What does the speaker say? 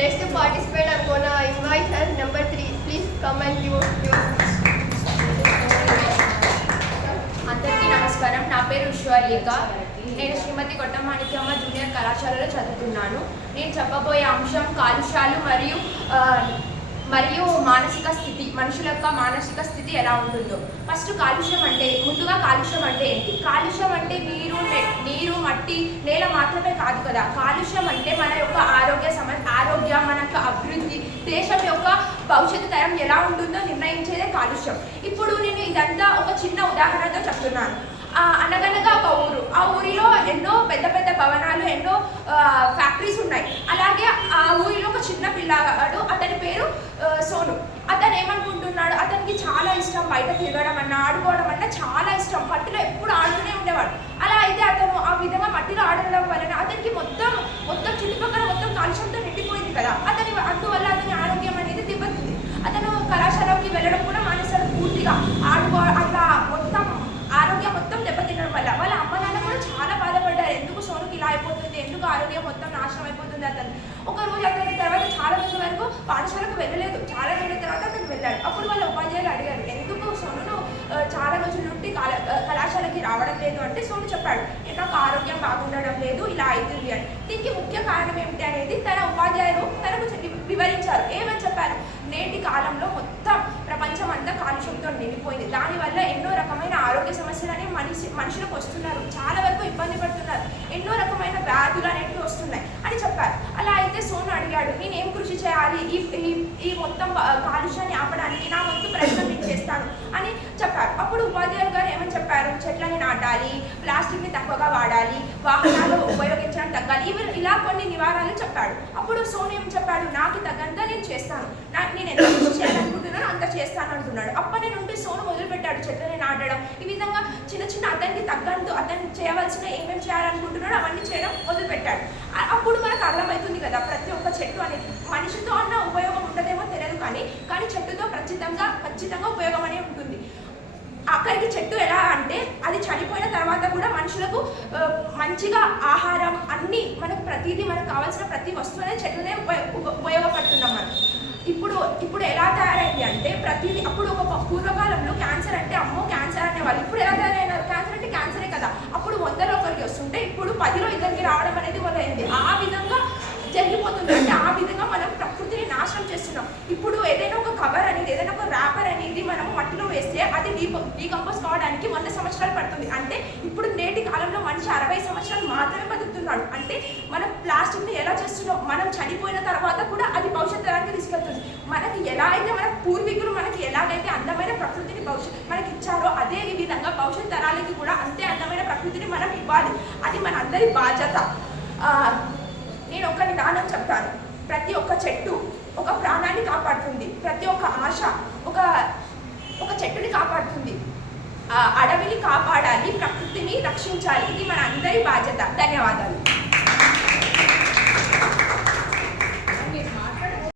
Next to participate, I'm gonna invite her number 3. Please come and give your. అందరికీ నమస్కారం. నా పేరు విశ్వలేఖ. నేను శ్రీమతి కొట్టమాణిక్యమ్మ జూనియర్ కళాశాలలో చదువుతున్నాను. నేను చెప్పబోయే అంశం కాలుష్యాలు మరియు మానసిక స్థితి, మనుషుల యొక్క మానసిక స్థితి ఎలా ఉంటుందో. ఫస్ట్ కాలుష్యం అంటే ఏంటి? కాలుష్యం అంటే నీరు, మట్టి, నేల మాత్రమే కాదు కదా. కాలుష్యం అంటే మన యొక్క ఆరోగ్యం, మన యొక్క అభివృద్ధి, దేశం యొక్క భవిష్యత్తు తరం ఎలా ఉంటుందో నిర్ణయించేదే కాలుష్యం. ఇప్పుడు నేను ఇదంతా ఒక చిన్న ఉదాహరణతో చెప్తున్నాను. అనగనగా ఒక ఊరు, ఆ ఊరిలో ఎన్నో పెద్ద పెద్ద భవనాలు, ఎన్నో ఫ్యాక్టరీస్ ఉన్నాయి. అలాగే ఆ ఊరిలో ఒక చిన్న పిల్లగాడు, అతని పేరు సోను. అతను ఏమనుకుంటున్నాడు, అతనికి చాలా ఇష్టం బయట తిరగడం అన్నా, ఆడుకోవడం అన్నా చాలా ఇష్టం. మట్టిలో ఎప్పుడు ఆడుతూనే ఉండేవాడు. అలా అయితే అతను ఆ విధంగా మట్టిలో ఆడడం వలన అతనికి మొత్తం చుట్టుపక్కల మొత్తం కాలుష్యంతో నిండిపోయింది కదా. అందువల్ల అతని ఆరోగ్యం అనేది దెబ్బతింది. అతను కళాశాలకి వెళ్ళడం కూడా మానేశాడు పూర్తిగా. అట్లా మొత్తం ఆరోగ్యం మొత్తం దెబ్బతినడం వల్ల వాళ్ళ అమ్మ నాన్న కూడా చాలా బాధపడ్డారు. ఎందుకు సోనుకి ఇలా అయిపోతుంది, ఎందుకు ఆరోగ్యం మొత్తం నాశనం అయిపోతుంది. అతను ఒక రోజు అతని తర్వాత చాలా రోజుల వరకు పాఠశాలకు వెళ్ళలేదు. చాలా రోజుల తర్వాత అతను వెళ్ళాడు. అప్పుడు వాళ్ళ ఉపాధ్యాయులు అడిగారు, ఎందుకు సోనును చాలా రోజుల నుండి కళాశాలకి రావడం లేదు అంటే సోను చెప్పాడు, నాకు ఆరోగ్యం బాగుండడం లేదు, ఇలా అవుతుంది అని. దీనికి ముఖ్య కారణం ఏమిటి అనేది తన ఉపాధ్యాయులు తనకు వివరించారు. ఏమని చెప్పారు, నేటి కాలంలో మొత్తం ప్రపంచం అంతా కాలుష్యంతో నిండిపోయింది. దానివల్ల ఎన్నో రకమైన ఆరోగ్య సమస్యలు అనేవి మనుషులకు వస్తున్నారు. చాలా వరకు ఇబ్బంది పడుతున్నారు. ఎన్నో రకమైన వ్యాధులు అనేవి వస్తున్నాయి అని చెప్పారు. అలా అయితే సోను అడిగాడు, నేనేం కృషి చేయాలి ఈ మొత్తం కాలుష్యాన్ని ఆపడానికి? నా వంతు ప్రయత్నం నేను చేస్తాను అని చెప్పారు. అప్పుడు ఉపాధ్యాయులు గారు ఏమని చెప్పారు, చెట్లని నాటాలి, ప్లాస్టిక్ని తక్కువగా వాడాలి, వాహనాలు ఉపయోగించడం తగ్గాలి, ఇలా కొన్ని నివారణలు చెప్పాడు. అప్పుడు సోను ఏం చెప్పాడు, నాకు తగ్గంత నేను చేస్తాను, నేను ఎంత కృషి చేయాలనుకుంటున్నానో అంత చేస్తాను అంటున్నాడు. అప్పటి నుండి సోను మొదలుపెట్టాడు చెట్లని నాటడం. ఈ విధంగా చిన్న చిన్న అతనికి తగ్గంతు అతను చేయవలసిన ఏమేమి చేయాలనుకుంటున్నాడో అవన్నీ చేయడం మొదలుపెట్టాడు. అప్పుడు మనకు అర్థమవుతుంది కదా, ప్రతి ఒక్క చెట్టు అనేది మనిషితో అన్న ఉపయోగం ఉండదేమో తెలియదు, కానీ చెట్టుతో ఖచ్చితంగా ఉపయోగం అనేది ఉంటుంది. అక్కడికి చెట్టు ఎలా అంటే అది చనిపోయిన తర్వాత కూడా మనుషులకు మంచిగా ఆహారం అన్నీ మనకు మనకు కావాల్సిన ప్రతి వస్తువు అనేది చెట్లనే ఉపయోగపడుతున్నాం మనం. ఇప్పుడు ఎలా తయారైంది అంటే ప్రతిదీ, అప్పుడు ఒక పూర్వకాలంలో క్యాన్సర్ అంటే అమ్మో క్యాన్సర్ అనేవాళ్ళు. ఇప్పుడు ఎలా తయారైనారు, క్యాన్సర్ అంటే క్యాన్సరే కదా. అప్పుడు 100లో ఒకరికి వస్తుంటే ఇప్పుడు 10లో ఇద్దరికి రావడం అనేది మొదలైంది. ఆ విధంగా జరిగిపోతుంది. అంటే ఆ విధంగా మనం ప్రకృతిని నాశనం చేస్తున్నాం. ఇప్పుడు ఏదైనా ఒక కవర్ అనేది, ఏదైనా ఒక ర్యాపర్ అనేది మనం మట్టిలో వేస్తే అది డీకంపోజ్ కావడానికి 100 సంవత్సరాలు పడుతుంది. అంటే ఇప్పుడు నేటి కాలంలో మనిషి 60 సంవత్సరాలు మాత్రమే బతుకుతున్నాడు. అంటే మనం ప్లాస్టిక్ని ఎలా చేస్తున్నాం, మనం చనిపోయిన తర్వాత కూడా అది భవిష్యత్ తరానికి తీసుకెళ్తుంది. మనకి ఎలా అయితే మన పూర్వీకులు మనకి ఎలాగైతే అందమైన ప్రకృతిని మనకి ఇచ్చారో అదే విధంగా భవిష్యత్ తరాలకి కూడా అంతే అందమైన ప్రకృతిని మనం ఇవ్వాలి. అది మన అందరి బాధ్యత. నేను ఒక నిదానం చెప్తాను. ప్రతి ఒక్క చెట్టు ఒక ప్రాణాన్ని కాపాడుతుంది. ప్రతి ఒక్క ఆశ ఒక చెట్టుని కాపాడుతుంది. అడవిని కాపాడాలి, ప్రకృతిని రక్షించాలి. ఇది మన అందరి బాధ్యత. ధన్యవాదాలు.